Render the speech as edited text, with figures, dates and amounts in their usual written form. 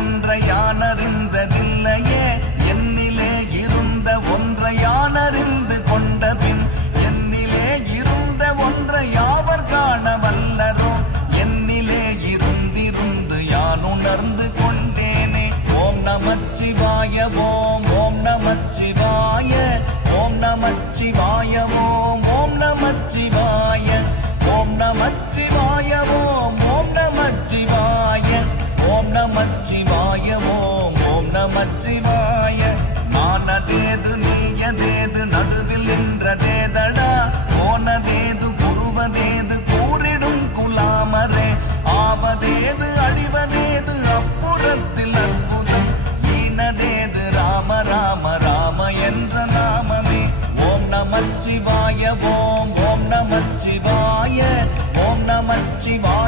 ஒன்றை யானறிந்ததில்லையே என்னிலே இருந்த ஒன்றை யானறிந்து கொண்ட பின் என்னிலே இருந்த ஒன்றை யாவர் காண வல்லரோ என்னிலே இருந்திருந்து யான் உணர்ந்து கொண்டேனே. ஓம் நமச்சிவாய ஓம் ஓம் நமச்சிவாய ஓம் நமச்சிவாய ஓம் ஓம் நமச்சிவாய ஓம் நமச்சிவாய ஓம் ஓம் நமச்சிவாய ஓம் நமச்சிவாய ஓம் ஓம் நமச்சிவாய. மானதேது நீயதேது நடுவில் நின்றதேதடா போனதேது புருவதேது கூறிடும் குலாமரே ஆவதேது அழிவதேது அப்புறத்தில் அற்புதம் ஈனதேது ராம ராம ராம என்ற நாமமே. ஓம் நமச்சிவாய ஓம் ஓம் நமச்சிவாய ஓம் நமச்சிவாய